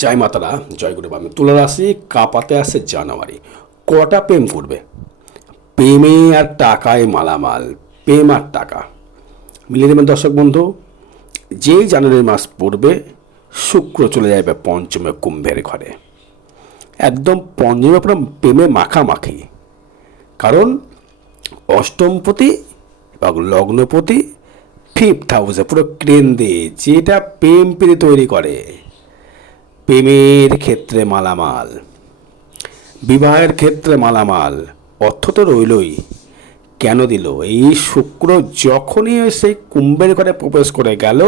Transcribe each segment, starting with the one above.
জয় মাতারা, জয় গুরু। আমি তুলা রাশি, কাপাতে আসে জানুয়ারি। কটা প্রেম করবে? প্রেমে আর টাকায় মালামাল। প্রেম আর টাকা মিলিয়ে দেবেন দর্শক বন্ধু। যেই জানুয়ারি মাস পড়বে, শুক্র চলে যাবে পঞ্চমে কুম্ভের ঘরে। একদম পঞ্চমে পুরো প্রেমে মাখামাখি। কারণ অষ্টমপতি এবং লগ্নপতি ফিফথ হাউসে পুরো ক্রেন দিয়ে যেটা প্রেম পেরে তৈরি করে। প্রেমের ক্ষেত্রে মালামাল, বিবাহের ক্ষেত্রে মালামাল, অর্থ তো রইলই। কেন দিল? এই শুক্র যখনই সেই কুম্ভের ঘরে প্রবেশ করে গেল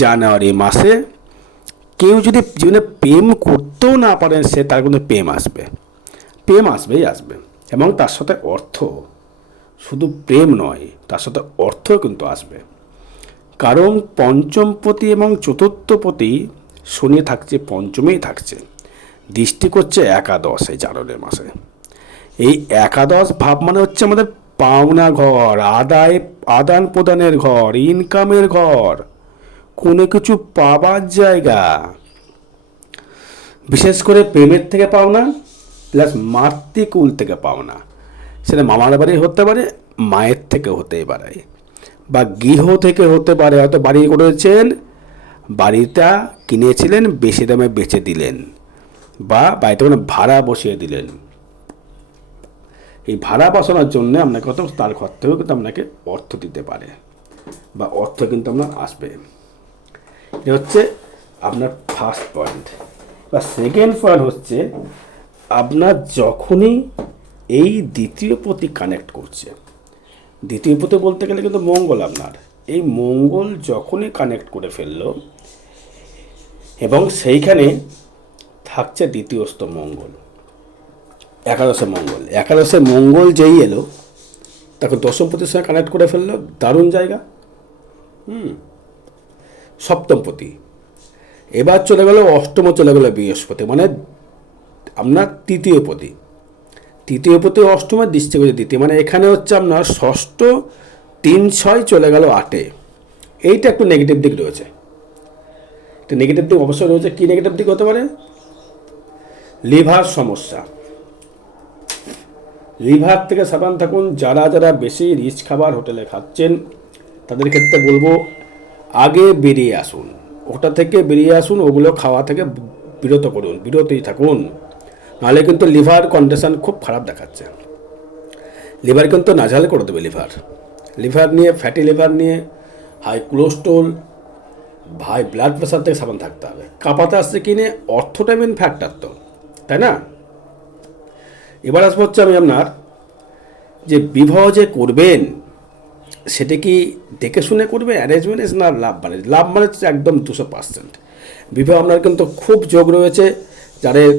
জানুয়ারি মাসে, কেউ যদি জীবনে প্রেম করতেও না পারেন, সে তার কিন্তু প্রেম আসবে। প্রেম আসবেই আসবে, এবং তার সাথে অর্থ। শুধু প্রেম নয়, তার সাথে অর্থ কিন্তু আসবে। কারণ পঞ্চমপতি এবং চতুর্থপতি শনি থাকছে, পঞ্চমেই থাকছে, দৃষ্টি করছে একাদশ এই জানুয়ারি মাসে। এই একাদশ ভাব মানে হচ্ছে আমাদের পাওনা ঘর, আদান প্রদানের ঘর, ইনকামের ঘর, কোনো কিছু পাবার জায়গা। বিশেষ করে প্রেমের থেকে পাওনা, প্লাস মাতৃকুল থেকে পাওনা। সেটা মামার বাড়ি হতে পারে, মায়ের থেকে হতেই পারে, বা গৃহ থেকে হতে পারে। হয়তো বাড়ি করেছেন, বাড়িটা কিনেছিলেন, বেশি দামে বেচে দিলেন, বা বাড়িতে কোনো ভাড়া বসিয়ে দিলেন। এই ভাড়া বসানোর জন্য আপনাকে হয়তো তার ঘর থেকেও কিন্তু আপনাকে অর্থ দিতে পারে, বা অর্থ কিন্তু আপনার আসবে। এটা হচ্ছে আপনার ফার্স্ট পয়েন্ট। বা সেকেন্ড পয়েন্ট হচ্ছে, আপনার যখনই এই দ্বিতীয় পতি কানেক্ট করছে, দ্বিতীয় পতি বলতে গেলে কিন্তু মঙ্গল, আপনার এই মঙ্গল যখনই কানেক্ট করে ফেললো, এবং সেইখানে থাকছে দ্বিতীয়স্থ মঙ্গল, একাদশে মঙ্গল যেই এলো, তাকে দশমপতির সঙ্গে কানেক্ট করে ফেললো। দারুণ জায়গা। সপ্তমপতি এবার চলে গেল, অষ্টমে চলে গেল বৃহস্পতি, মানে আপনার তৃতীয় পতি অষ্টমের দৃষ্টি করে দ্বিতীয়, মানে এখানে হচ্ছে আপনার ষষ্ঠ, 3-6 চলে গেল 8-এ। এইটা একটু নেগেটিভ দিক রয়েছে। একটা নেগেটিভ দিক অবশ্যই রয়েছে। কী নেগেটিভ দিক হতে পারে? লিভার সমস্যা। লিভার থেকে সাবধান থাকুন। যারা যারা বেশি রিচ খাবার হোটেলে খাচ্ছেন, তাদের ক্ষেত্রে বলবো আগে বেরিয়ে আসুন, ওটা থেকে বেরিয়ে আসুন, ওগুলো খাওয়া থেকে বিরতই থাকুন। নাহলে কিন্তু লিভার কন্ডিশন খুব খারাপ দেখাচ্ছে। লিভার কিন্তু নাজেহাল করে দেবে। লিভার নিয়ে, ফ্যাটি লিভার নিয়ে, high cholesterol, high blood pressure থেকে সাবধান থাকতে হবে। কাঁপাতে আসছে কিনে অর্থটা মেন ফ্যাক্টর তো, তাই না? এবার আসবো হচ্ছে আমি আপনার যে বিবাহ যে করবেন, সেটা কি দেখে শুনে করবে, অ্যারেঞ্জ ম্যারেজ না লাভ ম্যারেজ? লাভ ম্যারেজ একদম 200%। বিবাহ আপনার কিন্তু খুব যোগ রয়েছে। যাদের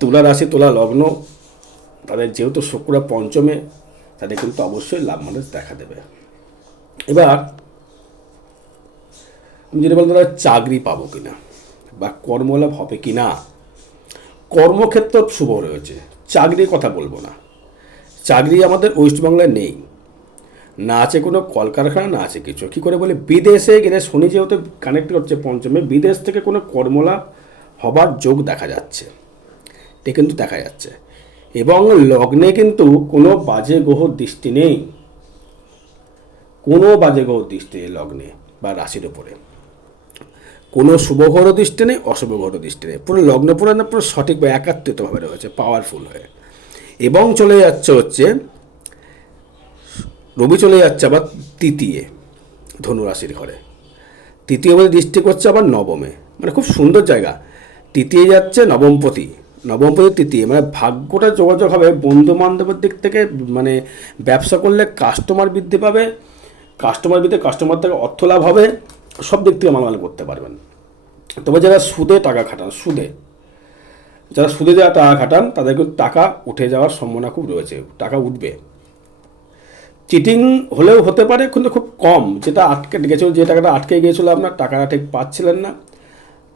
তুলা রাশি, তুলা লগ্ন, তাদের যেহেতু শুক্র পঞ্চমে, তাদের কিন্তু অবশ্যই লাভ ম্যারেজ দেখা দেবে। এবার আমি যদি বলতে চাকরি পাবো কিনা, বা কর্মলাভ হবে কি না, কর্মক্ষেত্র শুভ রয়েছে। চাকরির কথা বলবো না। চাকরি আমাদের ওয়েস্টবেঙ্গলে নেই, না আছে কোনো কলকারখানা, না আছে কিছু। কী করে বলে, বিদেশে গেলে শনি যেহেতু কানেক্ট করছে পঞ্চমে, বিদেশ থেকে কোনো কর্মলাভ হবার যোগ দেখা যাচ্ছে। এটা কিন্তু দেখা যাচ্ছে। এবং লগ্নে কিন্তু কোনো বাজে গ্রহ দৃষ্টি নেই, লগ্নে বা রাশির উপরে কোনো শুভ গ্রহ দৃষ্টি নেই, অশুভ গ্রহ দৃষ্টি নেই। পুরো লগ্ন পুরো সঠিক বা একাত্রিতভাবে রয়েছে, পাওয়ারফুল হয়ে। এবং চলে যাচ্ছে হচ্ছে রবি, চলে যাচ্ছে আবার তৃতীয় ধনুরাশির ঘরে। তৃতীয় বলে দৃষ্টি করছে আবার নবমে, মানে খুব সুন্দর জায়গা। তৃতীয় যাচ্ছে নবমপতি তৃতীয়, মানে ভাগ্যটা যোগাযোগ হবে। বন্ধু বান্ধবের দিক থেকে, মানে ব্যবসা করলে কাস্টমার বৃদ্ধি পাবে, কাস্টমার থেকে অর্থ লাভ হবে, সব দিক থেকে মালামাল করতে পারবেন। তবে যারা সুদে টাকা খাটান, যারা টাকা খাটান, তাদের কিন্তু টাকা উঠে যাওয়ার সম্ভাবনা খুব রয়েছে। টাকা উঠবে। চিটিং হলেও হতে পারে, কিন্তু খুব কম। যেটা আটকে গেছিলো, যে টাকাটা আটকে গিয়েছিলো, আপনার টাকাটা ঠিক পাচ্ছিলেন না,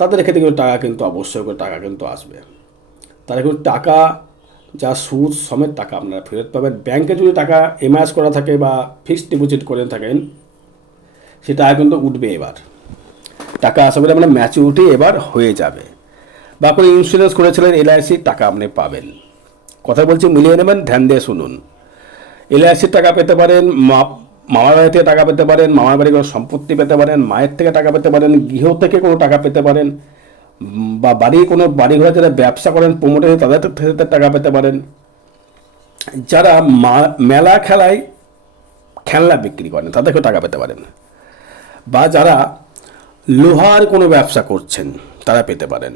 তাদের ক্ষেত্রে কিন্তু টাকা কিন্তু অবশ্যই করে টাকা কিন্তু আসবে। তারা কিন্তু টাকা, যা সুদ সমেত টাকা আপনারা ফেরত পাবেন। ব্যাংকে যদি টাকা এমআইএস করা থাকে বা ফিক্সড ডিপোজিট করে থাকেন, সেটা কিন্তু উঠবে। এবার টাকা আশা করি আপনার ম্যাচুরিটি এবার হয়ে যাবে। বা কোনো ইন্স্যুরেন্স করেছিলেন LIC, টাকা আপনি পাবেন। কথা বলছি, মিলিয়ে নেবেন, ধ্যান দিয়ে শুনুন। LICর টাকা পেতে পারেন, মামার বাড়ি থেকে টাকা পেতে পারেন, মামার বাড়ি কোনো সম্পত্তি পেতে পারেন, মায়ের থেকে টাকা পেতে পারেন, গৃহ থেকে কোনো টাকা পেতে পারেন, বা কোনো বাড়ি ঘরে যারা ব্যবসা করেন প্রমোটার তাদের থেকে টাকা পেতে পারেন। যারা মেলা খেলায় খেলনা বিক্রি করেন তাদেরকেও টাকা পেতে পারেন। বা যারা লোহার কোনো ব্যবসা করছেন তারা পেতে পারেন।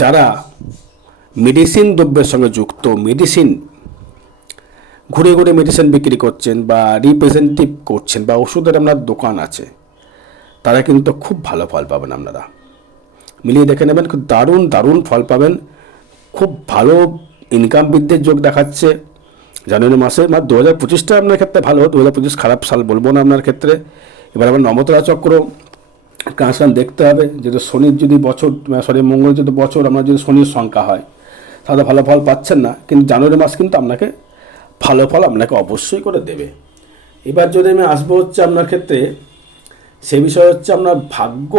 যারা মেডিসিন দ্রব্যের সঙ্গে যুক্ত, ঘুরে ঘুরে মেডিসিন বিক্রি করছেন বা রিপ্রেজেন্টেটিভ করছেন বা ওষুধের আপনার দোকান আছে, তারা কিন্তু খুব ভালো ফল পাবেন। আপনারা মিলিয়ে দেখে নেবেন, খুব দারুণ দারুণ ফল পাবেন। খুব ভালো ইনকাম বৃদ্ধির যোগ দেখাচ্ছে জানুয়ারি মাসে। 2025টা আপনার ক্ষেত্রে ভালো, 2025 খারাপ সাল বলবো না আপনার ক্ষেত্রে। এবার আবার নবতারা চক্র কানেকশান দেখতে হবে, যেহেতু শনির যদি মঙ্গল যদি বছর আমরা যদি শনির সংখ্যা হয় তাহলে ভালো ফল পাচ্ছেন না, কিন্তু জানুয়ারি মাস কিন্তু আপনাকে ভালো ফল আপনাকে অবশ্যই করে দেবে। এবার যদি আমি আসবো হচ্ছে আপনার ক্ষেত্রে, সে বিষয় হচ্ছে আপনার ভাগ্য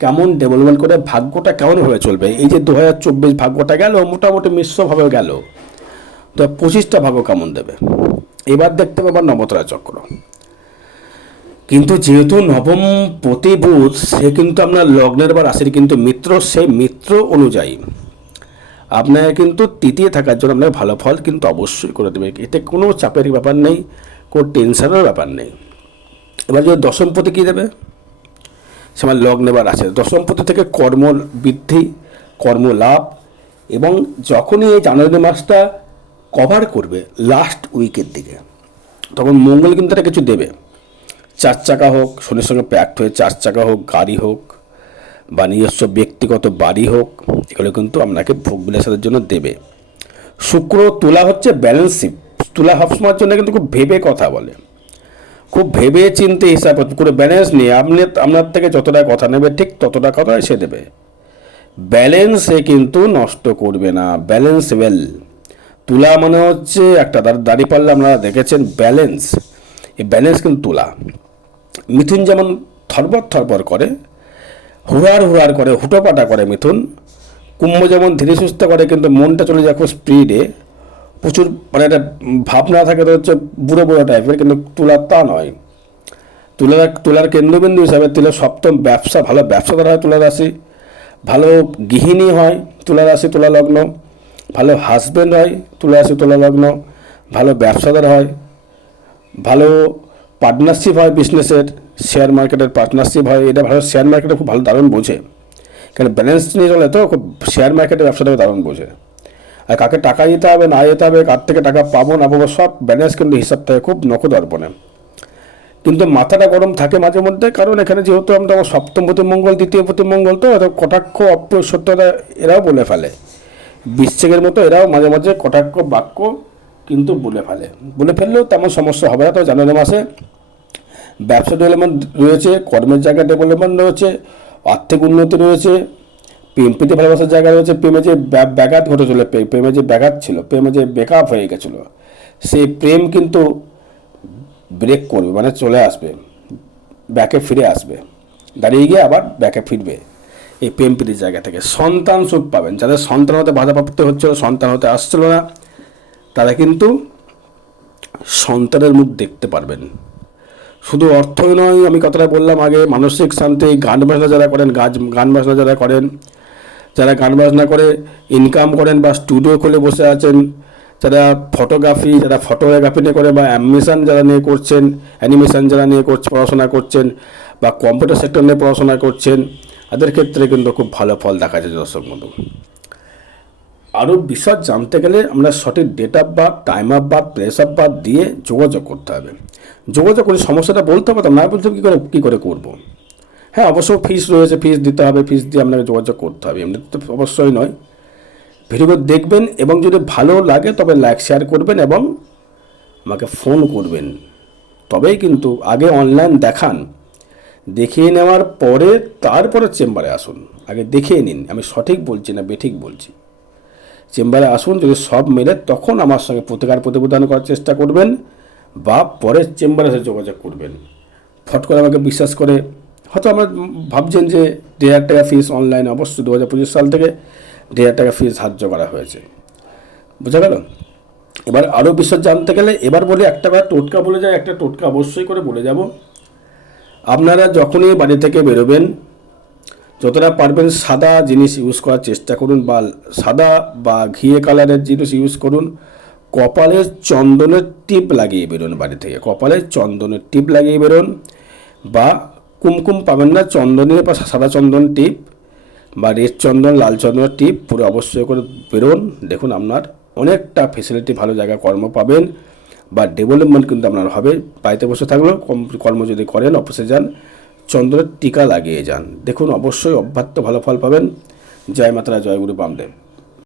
কেমন ডেভেলপমেন্ট করে, ভাগ্যটা কেমনভাবে চলবে। এই যে 2024 ভাগ্যটা গেল মোটামুটি মিশ্রভাবে গেল, তো 25টা ভাগ্য কেমন দেবে এবার দেখতে পাবেন নবতারা চক্র। কিন্তু যেহেতু নবম প্রতি বুধ, সে কিন্তু আপনার লগ্নের বা রাশির কিন্তু মিত্র, সেই মিত্র অনুযায়ী আপনার কিন্তু তৃতীয় থাকার জন্য আপনার ভালো ফল কিন্তু অবশ্যই করে দেবে। এতে কোনো চাপের ব্যাপার নেই, কোনো টেনশনের ব্যাপার নেই। এবার যদি দশমপতি কী দেবে, সে আমার লগ্নে বা রাশি। দশমপতি থেকে কর্ম বৃদ্ধি, কর্মলাভ, এবং যখনই এই জানুয়ারি মাসটা কভার করবে লাস্ট উইকের দিকে, তখন মঙ্গল কিন্তু এটা কিছু দেবে। 4 চাকা হোক, শনির সঙ্গে প্যাক্ট হয়ে 4 চাকা হোক, গাড়ি হোক, বা নিজস্ব ব্যক্তিগত বাড়ি হোক, এগুলো কিন্তু আপনাকে ভোগ বিলাসের জন্য দেবে। শুক্র তুলা হচ্ছে ব্যালেন্সিপ। তুলা সবসময়ের জন্য কিন্তু খুব ভেবে কথা বলে, খুব ভেবে চিনতে হিসাব করে ব্যালেন্স নিয়ে আপনার থেকে যতটা কথা নেবে ঠিক ততটা কথা সে দেবে। ব্যালেন্স সে কিন্তু নষ্ট করবে না, ব্যালেন্স ওয়েল। তুলা মানে হচ্ছে একটা দাঁড়িপাল্লা আপনারা দেখেছেন ব্যালেন্স, এই ব্যালেন্স কিন্তু তুলা। মিথুন যেমন থরবর থরবর করে, হুড়ার করে, হুটোপাটা করে মিথুন। কুম্ভ যেমন ধীরে সুস্থ করে কিন্তু মনটা চলে যায় খুব স্পিডে, প্রচুর মানে একটা ভাবনা থাকে, তো হচ্ছে বুড়ো টাইপের। কিন্তু তুলার তা নয়। তুলার কেন্দ্রবিন্দু হিসাবে তুলার সপ্তম ব্যবসা, ভালো ব্যবসাদার হয় তুলা রাশি, ভালো গৃহিণী হয় তুলা রাশি তুলা লগ্ন, ভালো হাজব্যান্ড হয় তুলা রাশি তুলা লগ্ন, ভালো ব্যবসাদার হয়, ভালো পার্টনারশিপ হয় বিজনেসের, শেয়ার মার্কেটের পার্টনারশিপ হয়। এটা ভালো, শেয়ার মার্কেটে খুব ভালো দারুণ বোঝে, কারণ ব্যালেন্স নিয়ে চলে তো খুব। শেয়ার মার্কেটের ব্যবসাটাকে দারুণ বোঝে। আর কাকে টাকা দিতে হবে না দিতে হবে, কার থেকে টাকা পাবো না পাবো, সব ব্যালেন্স কিন্তু হিসাব থাকে খুব নখদর্পণে। কিন্তু মাথাটা গরম থাকে মাঝে মধ্যে, কারণ এখানে যেহেতু আমরা সপ্তমপতি মঙ্গল, দ্বিতীয়পতি মঙ্গল, তো কটাক্ষ অপ্রসত্যতা এরাও বলে ফেলে। বৃশ্চিকের মতো এরাও মাঝে মাঝে কটাক্ষ বাক্য কিন্তু বলে ফেললেও তেমন সমস্যা হবে না। তো জানুয়ারি মাসে ব্যবসা ডেভেলপমেন্ট রয়েছে, কর্মের জায়গা ডেভেলপমেন্ট রয়েছে, আর্থিক উন্নতি রয়েছে, প্রেমপ্রীতি ভালোবাসার জায়গা রয়েছে। প্রেমে যে ব্যাঘাত ঘটেছিল, প্রেমে যে ব্যাঘাত ছিল, প্রেমে যে ব্রেকআপ হয়ে গেছিলো, সেই প্রেম কিন্তু ব্রেক করবে, মানে চলে আসবে, ব্যাকে ফিরে আসবে, দাঁড়িয়ে গিয়ে আবার ব্যাকে ফিরবে এই প্রেম প্রীতির জায়গা থেকে। সন্তান সুখ পাবেন, যাদের সন্তান হতে বাধাপ্রাপ্ত হচ্ছিল, সন্তান হতে আসছিল না, তারা কিন্তু সন্তানের মুখ দেখতে পারবেন। শুধু অর্থই নয়, আমি কথাটা বললাম আগে, মানসিক শান্তি, গান বাজনা যারা করেন, গান বাজনা যারা করেন, যারা গান বাজনা করে ইনকাম করেন বা স্টুডিও খুলে বসে আছেন, যারা ফটোগ্রাফি নিয়ে করে, বা অ্যানিমেশন যারা নিয়ে করছেন, পড়াশোনা করছেন, বা কম্পিউটার সেক্টর নিয়ে পড়াশোনা করছেন, তাদের ক্ষেত্রে কিন্তু খুব ভালো ফল দেখা যায় দর্শক বন্ধু। আরও বিশদ জানতে গেলে আমরা সঠিক date of birth, time of birth, place of birth দিয়ে যোগাযোগ করতে হবে। যোগাযোগ করে সমস্যাটা বলতে হবে, না বলতে কী করে করবো। হ্যাঁ, অবশ্য ফিস রয়েছে, ফিস দিতে হবে, ফিস দিয়ে আপনাকে যোগাযোগ করতে হবে, এমনি তো অবশ্যই নয়। ভিডিও দেখবেন এবং যদি ভালো লাগে তবে লাইক শেয়ার করবেন এবং আমাকে ফোন করবেন, তবেই কিন্তু আগে অনলাইন দেখান, দেখিয়ে নেওয়ার পরে তারপরে চেম্বারে আসুন। আগে দেখিয়ে নিন, আমি সঠিক বলছি না বেঠিক বলছি। চেম্বারে আসুন, যদি সব মেলে তখন আমার সঙ্গে প্রতিবেদন করার চেষ্টা করবেন, বা পরের চেম্বারে এসে যোগাযোগ করবেন। ফট করে আমাকে বিশ্বাস করে হয়তো আমরা ভাবছেন যে 1,500 টাকা ফিস অনলাইন, অবশ্যই 2025 সাল থেকে 1,500 টাকা ফিস ধার্য করা হয়েছে। বোঝা গেল? এবার আরও বিশদ জানতে গেলে এবার বলি, একটা বার টোটকা বলে যায়, একটা টোটকা অবশ্যই করে বলে যাব। আপনারা যখনই বাড়ি থেকে বেরোবেন, যতটা পারবেন সাদা জিনিস ইউজ করার চেষ্টা করুন, বা সাদা বা ঘিয়ে কালারের জিনিস ইউজ করুন। কপালে চন্দনের টিপ লাগিয়ে বেরোন বাড়ি থেকে, কপালে চন্দনের টিপ লাগিয়ে বেরোন, বা কুমকুম পাবেন না, চন্দনের বা সাদা চন্দন টিপ বা রেড চন্দন, লাল চন্দনের টিপ পুরো অবশ্যই করে বেরোন। দেখুন আপনার অনেকটা ফেসিলিটি, ভালো জায়গায় কর্ম পাবেন বা ডেভেলপমেন্ট কিন্তু আপনার হবে। বাড়িতে বসে থাকলেও কর্ম যদি করেন, অফিসে যান, চন্দনের টিকা লাগিয়ে যান, দেখুন অবশ্যই অব্যাহত ভালো ফল পাবেন। জয় মাতারা, জয় গুরু বামদেব।